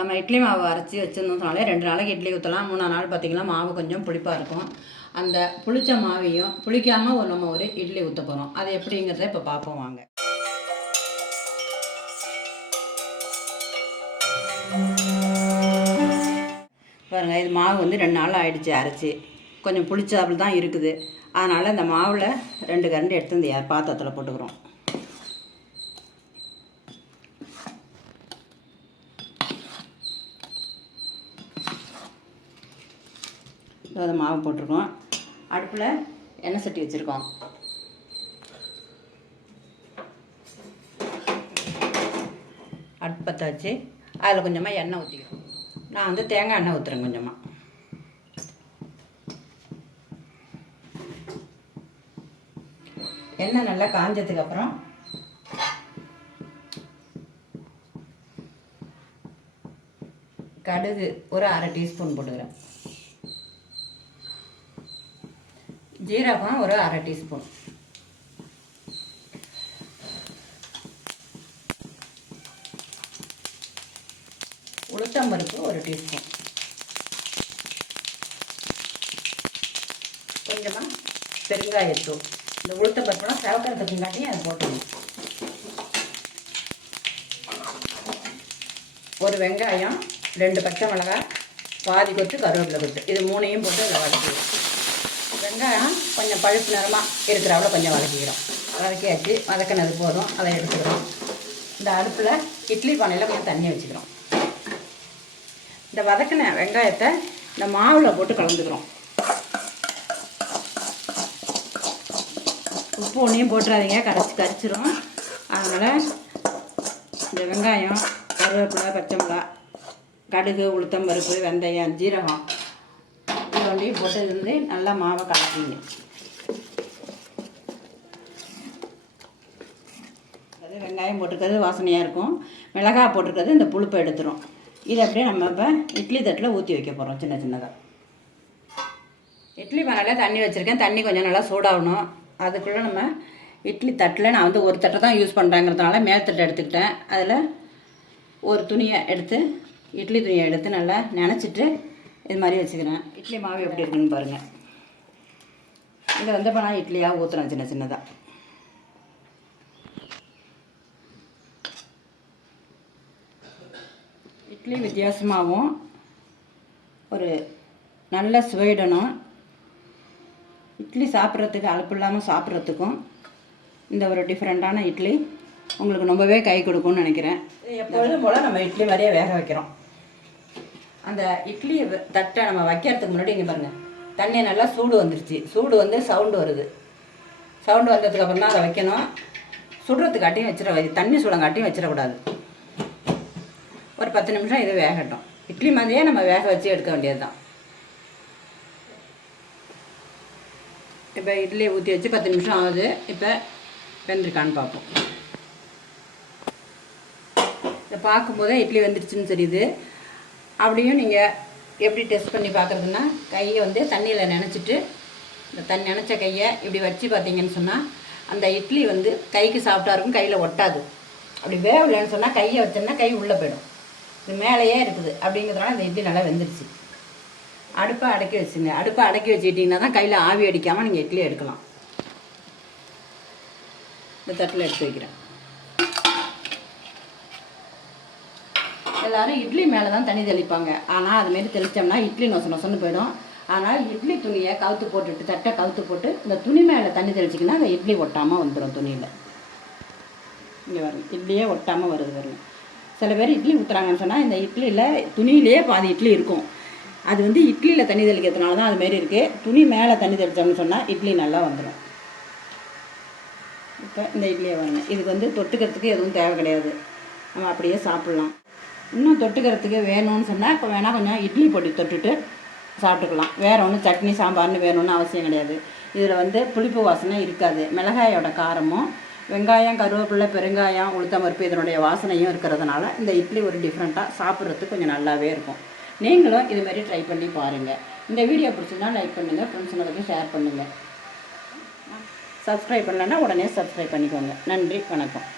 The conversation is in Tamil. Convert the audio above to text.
நம்ம இட்லி மாவு அரைச்சி வச்சுருந்தோம்னாலே 2 நாளைக்கு இட்லி ஊற்றலாம். 3ஆம் நாள் பார்த்திங்கன்னா மாவு கொஞ்சம் புளிப்பாக இருக்கும். அந்த புளித்த மாவையும் புளிக்காமல் நம்ம ஒரு இட்லி ஊற்ற போகிறோம். அது எப்படிங்கிறத இப்போ பார்ப்போம் வாங்க. பாருங்கள், இது மாவு வந்து 2 நாள் ஆகிடுச்சு அரைச்சி. கொஞ்சம் புளிச்சாப்பில் தான் இருக்குது. அதனால் இந்த மாவில் 2 கரண்டி எடுத்து இந்த பாத்திரத்தில் போட்டுக்கிறோம். அதை மாவு போட்டிருக்கோம். அடுப்பில் எண்ணெய் சட்டி வச்சுருக்கோம். அடுப்பு பற்ற வச்சு அதில் கொஞ்சமாக எண்ணெய் ஊற்றிக்கிறோம். நான் வந்து தேங்காய் எண்ணெய் ஊற்றுறேன் கொஞ்சமாக. எண்ணெய் நல்லா காஞ்சதுக்கப்புறம் கடுகு ஒரு 1/2 டீஸ்பூன் போட்டுக்கிறேன். ஜீரகம் ஒரு 1/2 டீஸ்பூன். உளுத்தம்பருப்பு ஒரு டீஸ்பூன். கொஞ்சமாக பெருங்காயத்தூள். இந்த உளுத்தம்பருப்புலாம் செவக்கிறதுக்குங்காட்டி அதை போட்டுக்கணும். ஒரு வெங்காயம், 2 பச்சை மிளகாய், பாதி கொத்து கருவேப்பிலை கொத்து, இது 3ஐயும் போட்டு இதில் வதக்கிடுவோம். வெங்காயம் கொஞ்சம் பழுப்பு நிறமாக இருக்கிறாப்புல கொஞ்சம் வதக்கிக்கிறோம். வதக்கியாச்சு, வதக்கினது போதும், அதை எடுத்துக்கிறோம். இந்த அடுப்பில் இட்லி பானையில் கொஞ்சம் தண்ணி வச்சுக்கிறோம். இந்த வதக்கின வெங்காயத்தை இந்த மாவில் போட்டு கலந்துக்கிறோம். உப்பு ஒன்றையும் போட்டுறாதீங்க, கரிச்சிரும். அதனால் இந்த வெங்காயம், கருவேப்பிலை, பச்சை மிளகா, கடுகு, உளுத்தம்பருப்பு, வெந்தயம், ஜீரகம் இதோண்டையும் போட்டு இருந்து நல்லா மாவை கலக்கிங்க. அது வெங்காயம் போட்டிருக்கிறது வாசனையாக இருக்கும். மிளகாய் போட்டிருக்கிறது இந்த புளிப்பை எடுத்துரும். இதை அப்படியே நம்ம இப்போ இட்லி தட்டில் ஊற்றி வைக்க போகிறோம் சின்ன சின்னதாக. இட்லி பானையில் தண்ணி வச்சுருக்கேன். தண்ணி கொஞ்சம் நல்லா சூடாகணும். அதுக்குள்ளே நம்ம இட்லி தட்டில் நான் வந்து ஒரு தட்டை தான் யூஸ் பண்ணுறேங்கிறதுனால மேல் தட்டை எடுத்துக்கிட்டேன். அதில் ஒரு துணியை எடுத்து, இட்லி துணியை எடுத்து நல்லா நினச்சிட்டு இது மாதிரி வச்சுக்கிறேன். இட்லி மாவு எப்படி இருக்குன்னு பாருங்கள். இதை வந்து இப்போ நான் இட்லியாக ஊற்றுறேன் சின்ன சின்னதாக. இட்லி வித்தியாசமாகவும் ஒரு நல்ல சுவைடணும். இட்லி சாப்பிட்றதுக்கு அலுப்பு இல்லாமல் சாப்பிட்றதுக்கும் இந்த ஒரு டிஃப்ரெண்ட்டான இட்லி உங்களுக்கு ரொம்பவே கை கொடுக்கும்னு நினைக்கிறேன். எப்பொழுதும் போல் நம்ம இட்லி மாதிரியே வேக வைக்கிறோம். அந்த இட்லி தட்டை நம்ம வைக்கிறதுக்கு முன்னாடி இங்கே பாருங்கள், தண்ணி நல்லா சூடு வந்துருச்சு. சூடு வந்து சவுண்டு வருது. சவுண்டு வந்ததுக்கப்புறம் தான் அதை வைக்கணும். சுடுறதுக்காட்டியும் தண்ணி சூடங்காட்டியும் வச்சிடக்கூடாது. ஒரு 10 நிமிஷம் இது வேகட்டும். இட்லி மாதிரியே நம்ம வேக வச்சு எடுக்க வேண்டியது தான். இப்போ இட்லியை ஊற்றி வச்சு 10 நிமிஷம் ஆகுது. இப்போ வெந்திருக்கான்னு பார்ப்போம். இதை பார்க்கும்போதே இட்லி வெந்துருச்சுன்னு தெரியுது. அப்படியும் நீங்கள் எப்படி டெஸ்ட் பண்ணி பார்க்குறதுன்னா, கையை வந்து தண்ணியில் நினச்சிட்டு இந்த நினச்ச கையை இப்படி வச்சு பார்த்தீங்கன்னு சொன்னால் அந்த இட்லி வந்து கைக்கு சாஃப்டாக இருக்கும், கையில் ஒட்டாது. அப்படி வேவலைன்னு சொன்னால் கையை வச்சோன்னா கை உள்ளே போயிடும். இது மேலேயே இருக்குது. அப்படிங்கிறதுனால இந்த இட்லி நல்லா வெந்துருச்சு. அடுப்பை அடக்கி வச்சுங்க. அடுப்பை அடக்கி வச்சுக்கிட்டிங்கன்னா தான் கையில் ஆவி அடிக்காமல் நீங்கள் இட்லி எடுக்கலாம். இந்த தட்டில் எடுத்து வைக்கிறேன். எல்லோரும் இட்லி மேலே தான் தண்ணி தெளிப்பாங்க. ஆனால் அதுமாரி தெளித்தோம்னா இட்லி நொசன்னு போயிடும். ஆனால் இட்லி துணியை கவுத்து போட்டுட்டு, தட்டை கவுத்து போட்டு இந்த துணி மேலே தண்ணி தெளிச்சிங்கன்னா அந்த இட்லி ஒட்டாமல் வந்துடும் துணியில். இங்கே வரும், இட்லியே ஒட்டாமல் வருது வருங்க. சில பேர் இட்லி ஊற்றுறாங்கன்னு சொன்னால் இந்த இட்லியில் துணியிலேயே பாதி இட்லி இருக்கும். அது வந்து இட்லியில் தண்ணி தெளிக்கிறதுனால தான் அதுமாரி இருக்குது. துணி மேலே தண்ணி தெளித்தோம்னு சொன்னால் இட்லி நல்லா வந்துடும். இப்போ இந்த இட்லியை வாங்க. இதுக்கு வந்து தொட்டுக்கிறதுக்கு எதுவும் தேவை கிடையாது. நம்ம அப்படியே சாப்பிட்லாம். இன்னும் தொட்டுக்கிறதுக்கு வேணும்னு சொன்னால் இப்போ வேணால் கொஞ்சம் இட்லி பொடி தொட்டுட்டு சாப்பிட்டுக்கலாம். வேறு ஒன்றும் சட்னி சாம்பார்னு வேணும்னு அவசியம் கிடையாது. இதில் வந்து புளிப்பு வாசனை இருக்காது. மிளகாயோட காரமும், வெங்காயம், கருவேப்பிலை, பெருங்காயம், உளுத்தம்பருப்பு இதனுடைய வாசனையும் இருக்கிறதுனால இந்த இட்லி ஒரு டிஃப்ரெண்ட்டாக சாப்பிட்றதுக்கு கொஞ்சம் நல்லாவே இருக்கும். நீங்களும் இதுமாரி ட்ரை பண்ணி பாருங்கள். இந்த வீடியோ பிடிச்சிருந்தா லைக் பண்ணுங்கள், ஃப்ரெண்ட்ஸுங்களுக்கு ஷேர் பண்ணுங்கள். சப்ஸ்கிரைப் பண்ணலைன்னா உடனே சப்ஸ்கிரைப் பண்ணிக்கோங்க. நன்றி, வணக்கம்.